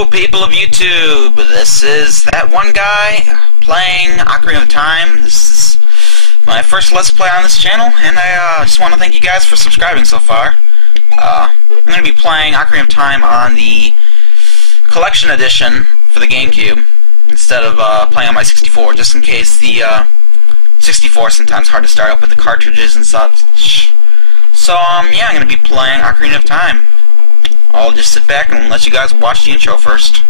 Hello, people of YouTube. This is ThatOneGuy playing Ocarina of Time. This is my first Let's Play on this channel, and I just want to thank you guys for subscribing so far. I'm going to be playing Ocarina of Time on the Collection Edition for the GameCube instead of playing on my 64, just in case the 64 is sometimes hard to start up with the cartridges and such. So, yeah, I'm going to be playing Ocarina of Time. I'll just sit back and let you guys watch the intro first.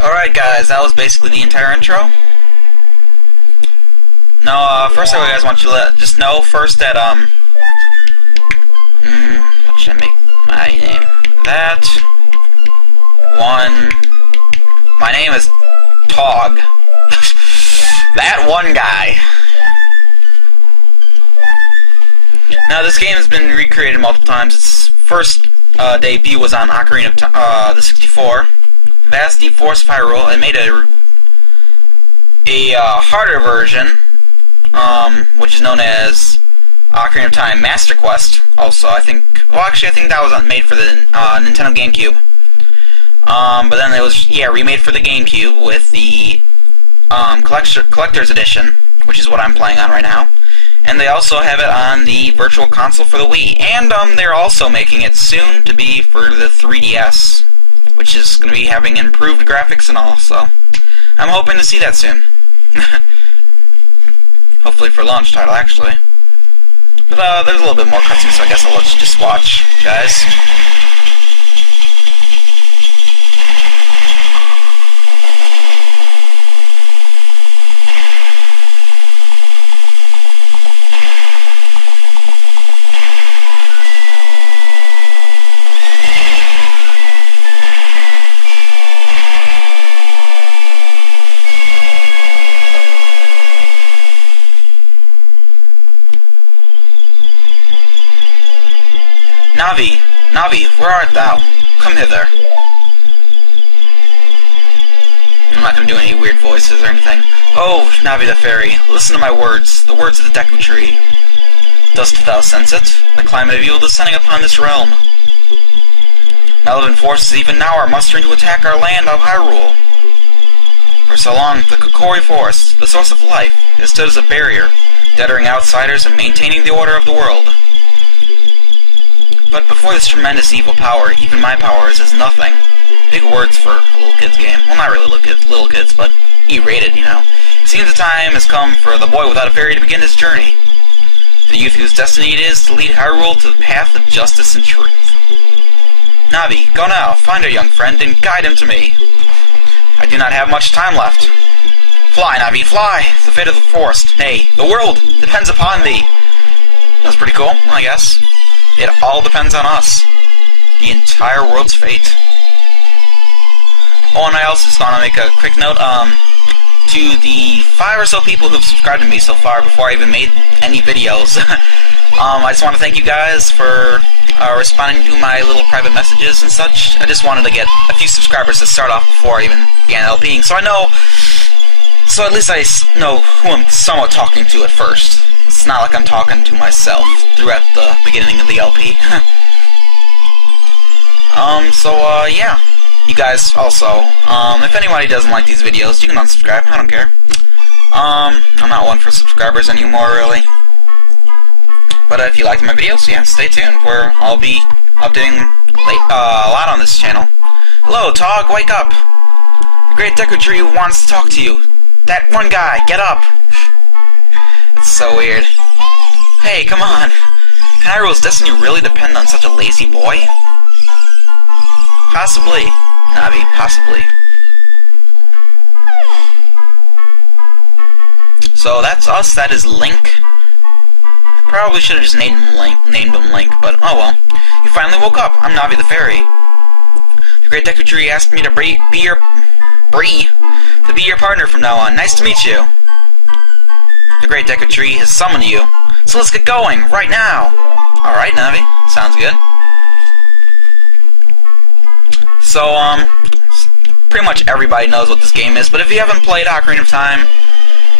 Alright guys, that was basically the entire intro. Now, first I guys want you to just know first that, what should I make my name? My name is Tog. ThatOneGuy. Now, this game has been recreated multiple times. Its first debut was on Ocarina of the 64. Vast Deep Forest Hyrule. It made a harder version, which is known as Ocarina of Time Master Quest. Also, I think that was made for the Nintendo GameCube. But then it was remade for the GameCube with the Collector's Edition, which is what I'm playing on right now. And they also have it on the Virtual Console for the Wii. And they're also making it soon to be for the 3DS, which is going to be having improved graphics and all, so I'm hoping to see that soon. Hopefully for launch title, actually. But there's a little bit more cutscenes, so I guess I'll let you just watch, guys. Navi, where art thou? Come hither. I'm not going to do any weird voices or anything. Oh, Navi the fairy, listen to my words, the words of the Deku Tree. Dost thou sense it? The climate of evil descending upon this realm. Malevolent forces even now are mustering to attack our land of Hyrule. For so long, the Kokori Forest, the source of life, has stood as a barrier, deterring outsiders and maintaining the order of the world. But before this tremendous evil power, even my power is as nothing. Big words for a little kid's game. Well, not really little kids, but E-rated, you know. It seems the time has come for the boy without a fairy to begin his journey. The youth whose destiny it is to lead Hyrule to the path of justice and truth. Navi, go now, find our young friend, and guide him to me. I do not have much time left. Fly, Navi, fly! The fate of the forest, nay, the world, depends upon thee. That's pretty cool, I guess. It all depends on us. The entire world's fate. Oh, and I also just want to make a quick note, to the 5 or so people who've subscribed to me so far before I even made any videos. I just want to thank you guys for responding to my little private messages and such. I just wanted to get a few subscribers to start off before I even began LPing, so at least I know who I'm somewhat talking to at first. It's not like I'm talking to myself throughout the beginning of the LP. Yeah. You guys also, if anybody doesn't like these videos, you can unsubscribe. I don't care. I'm not one for subscribers anymore, really. But if you liked my videos, yeah, stay tuned, where I'll be updating a lot on this channel. Hello, Tog, wake up! The Great Deku Tree wants to talk to you. That one guy, get up! It's so weird. Hey, come on. Can Hyrule's destiny really depend on such a lazy boy? Possibly, Navi, possibly. So that's us, that is Link. Probably should have just named him Link, but oh well. You finally woke up. I'm Navi the Fairy. The Great Deku Tree asked me to be your partner from now on. Nice to meet you. The Great Deku Tree has summoned you. So let's get going, right now. Alright, Navi. Sounds good. So, pretty much everybody knows what this game is, but if you haven't played Ocarina of Time,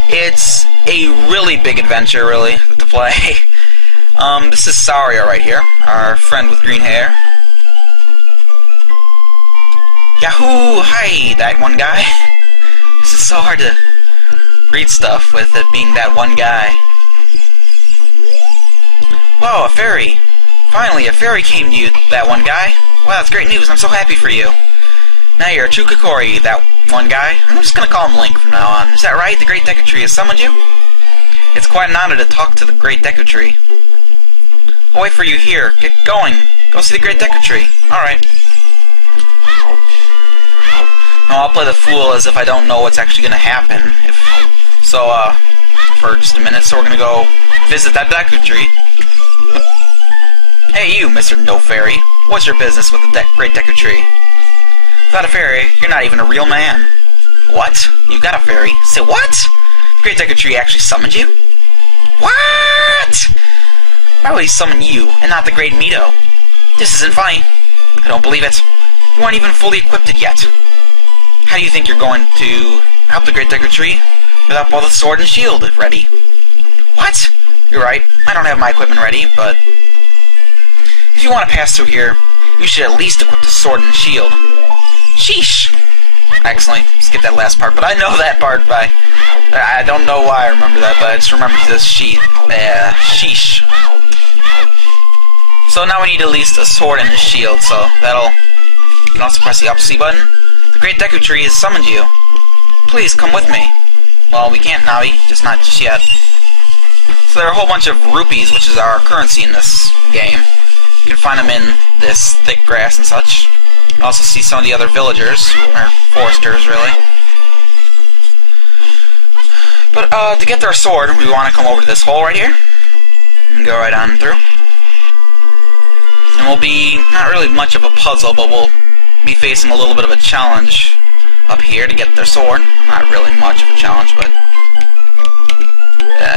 it's a really big adventure, really, to play. This is Saria right here, our friend with green hair. Yahoo! Hi, that one guy. This is so hard to read stuff with it being that one guy. Whoa, a fairy! Finally, a fairy came to you, that one guy. Wow, that's great news. I'm so happy for you. Now you're a true Kokori, that one guy. I'm just gonna call him Link from now on. Is that right? The Great Deku Tree has summoned you? It's quite an honor to talk to the Great Deku Tree. I'll wait for you here. Get going. Go see the Great Deku Tree. Alright. No, I'll play the fool as if I don't know what's actually gonna happen. For just a minute. So we're gonna go visit that Deku Tree. Hey you, Mr. No Fairy. What's your business with the Great Deku Tree? Without a fairy, you're not even a real man. What? You got a fairy? Say what? The Great Deku Tree actually summoned you? What? Why would he summon you, and not the Great Mito? This isn't funny. I don't believe it. You aren't even fully equipped yet. How do you think you're going to help the Great Deku Tree without both the sword and shield ready? What? You're right. I don't have my equipment ready, but if you want to pass through here, you should at least equip the sword and shield. Sheesh! I accidentally skipped that last part, but I know that part by... I don't know why I remember that, but I just remember this sheet. Sheesh. So now we need at least a sword and a shield, so that'll... You can also press the up C button. The Great Deku Tree has summoned you. Please come with me. Well, we can't, Navi, just not just yet. So there are a whole bunch of rupees, which is our currency in this game. You can find them in this thick grass and such. You can also see some of the other villagers, or foresters, really. But to get their sword, we want to come over to this hole right here and go right on through. And we'll be not really much of a puzzle, but we'll be facing a little bit of a challenge up here to get their sword. Not really much of a challenge, but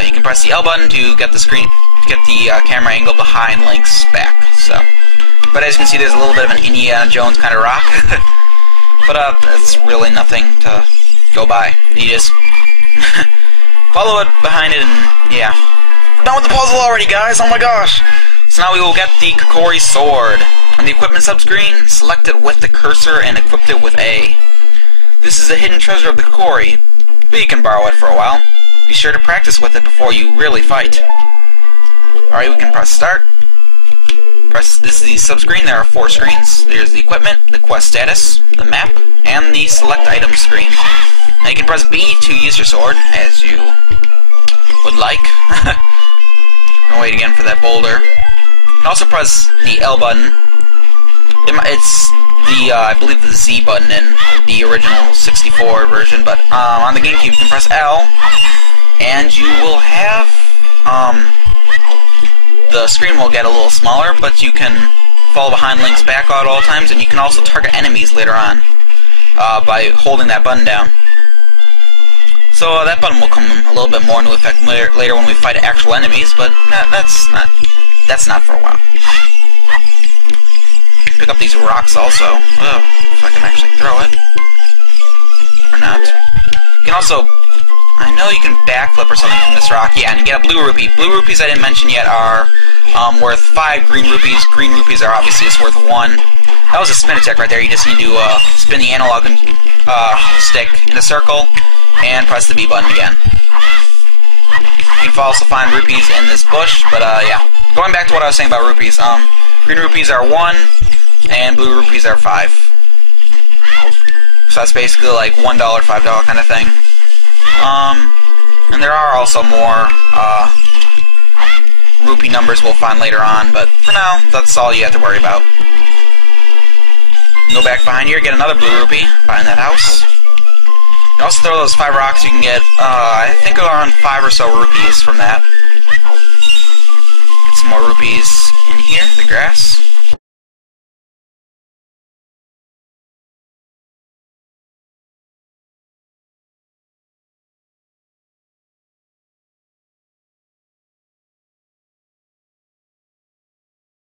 you can press the L button to get the screen, get the camera angle behind Link's back. So, but as you can see, there's a little bit of an Indiana Jones kind of rock. But it's really nothing to go by. You just follow it behind it, and yeah. We're done with the puzzle already, guys. Oh my gosh! So now we will get the Kokori sword. On the equipment subscreen, select it with the cursor and equip it with A. This is a hidden treasure of the Kokori, but you can borrow it for a while. Be sure to practice with it before you really fight. Alright, we can press start. This is the subscreen. There are 4 screens. There's the equipment, the quest status, the map, and the select item screen. Now you can press B to use your sword, as you would like. I'll wait again for that boulder. You can also press the L button. It's the, I believe the Z button in the original 64 version, but on the GameCube you can press L, and you will have, the screen will get a little smaller, but you can follow behind Link's back at all times, and you can also target enemies later on by holding that button down. So that button will come a little bit more into effect later when we fight actual enemies, but that's not for a while. Pick up these rocks also. Oh, if I can actually throw it. Or not. You can also... I know you can backflip or something from this rock. Yeah, and you get a blue rupee. Blue rupees I didn't mention yet are worth 5 green rupees. Green rupees are obviously just worth 1. That was a spin attack right there. You just need to spin the analog stick in a circle and press the B button again. You can also find rupees in this bush, but yeah. Going back to what I was saying about rupees, Green rupees are 1, and blue rupees are 5. So that's basically like $1, $5 kind of thing. And there are also more rupee numbers we'll find later on, but for now, that's all you have to worry about. Go back behind here, get another blue rupee behind that house. You can also throw those 5 rocks, you can get, I think around 5 or so rupees from that. Get some more rupees in here, the grass.